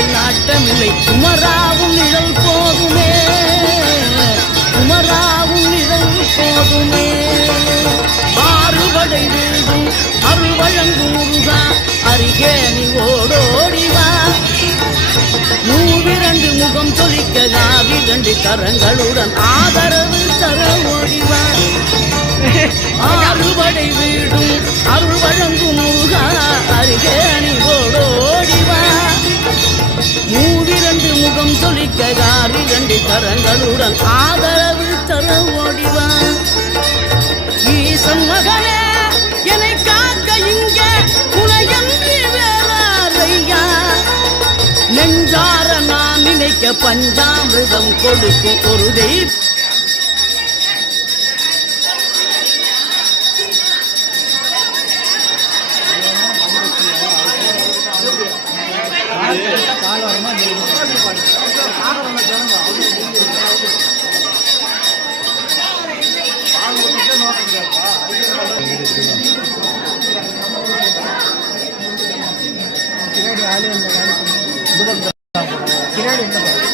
வாழ்க்கை நாட்டமில்லை. குமராவும் நிழல் போதுமே, குமராவும் நிழல் போதுமே. ஆறுபடை வீடும் அருள் வழங்கும் முருகா, அருகே நீ ஓடோடிவா. 102 முகம் சொலிக்க 2 கரங்களுடன் ஆதரவு தர ஓடிவா. ஆறுபடை வீடும் அருள் வழங்கும் முருகா, அருகே நீ ஓடோடிவா. 102 முகம் சொலிக்க 2 கரங்களுடன் ஆதரவு தர ஓடிவா. ஈசன் மகனே என்னை காக்க இங்க உனையன்றி வேறாரையா. நெஞ்சார நான் நினைக்க பஞ்சாமிர்தம் கொடுக்கும் ஒரு தெய்வம். किराड़ी